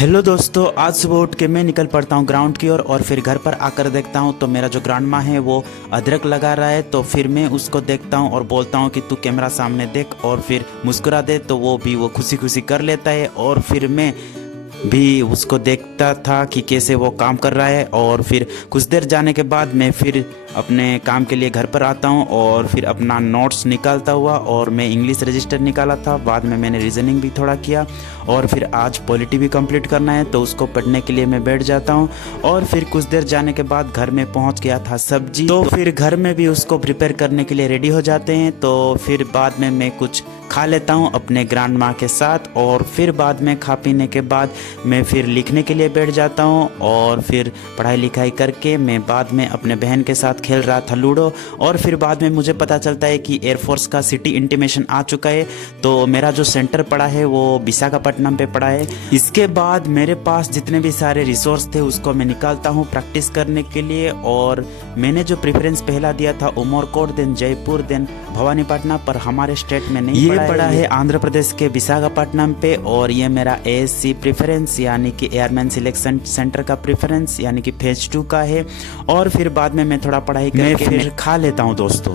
Hello दोस्तों, आज सुबह उठ के मैं निकल पड़ता हूँ ग्राउंड की ओर और फिर घर पर आकर देखता हूँ तो मेरा जो ग्रांड माँ है वो अदरक लगा रहा है। तो फिर मैं उसको देखता हूँ और बोलता हूँ कि तू कैमरा सामने देख और फिर मुस्कुरा दे। तो वो खुशी खुशी कर लेता है और फिर मैं भी उसको देखता था कि कैसे वो काम कर रहा है। और फिर कुछ देर जाने के बाद मैं फिर अपने काम के लिए घर पर आता हूँ और फिर अपना नोट्स निकालता हुआ, और मैं इंग्लिश रजिस्टर निकाला था, बाद में मैंने रीजनिंग भी थोड़ा किया और फिर आज पॉलिटी भी कंप्लीट करना है तो उसको पढ़ने के लिए मैं बैठ जाता हूँ। और फिर कुछ देर जाने के बाद घर में पहुँच गया था सब्जी, तो फिर घर में भी उसको प्रिपेयर करने के लिए रेडी हो जाते हैं। तो फिर बाद में मैं कुछ खा लेता हूँ अपने ग्रैंड माँ के साथ और फिर बाद में खा पीने के बाद मैं फिर लिखने के लिए बैठ जाता हूँ। और फिर पढ़ाई लिखाई करके मैं बाद में अपने बहन के साथ खेल रहा था लूडो। और फिर बाद में मुझे पता चलता है कि एयरफोर्स का सिटी इंटीमेशन आ चुका है, तो मेरा जो सेंटर पड़ा है वो विशाखापट्टनम पे पड़ा है। इसके बाद मेरे पास जितने भी सारे रिसोर्स थे उसको मैं निकालता हूँ प्रैक्टिस करने के लिए। और मैंने जो प्रेफरेंस पहला दिया था उमरकोट, देन जयपुर, देन भवानीपटना, पर हमारे स्टेट में नहीं पड़ा है आंध्र प्रदेश के विशाखापट्टनम पे। और ये मेरा एएससी प्रेफरेंस यानी कि एयरमैन सिलेक्शन सेंटर का प्रेफरेंस यानी कि फेज 2 का है। और फिर बाद में मैं थोड़ा पढ़ाई करके फिर खा लेता हूँ दोस्तों।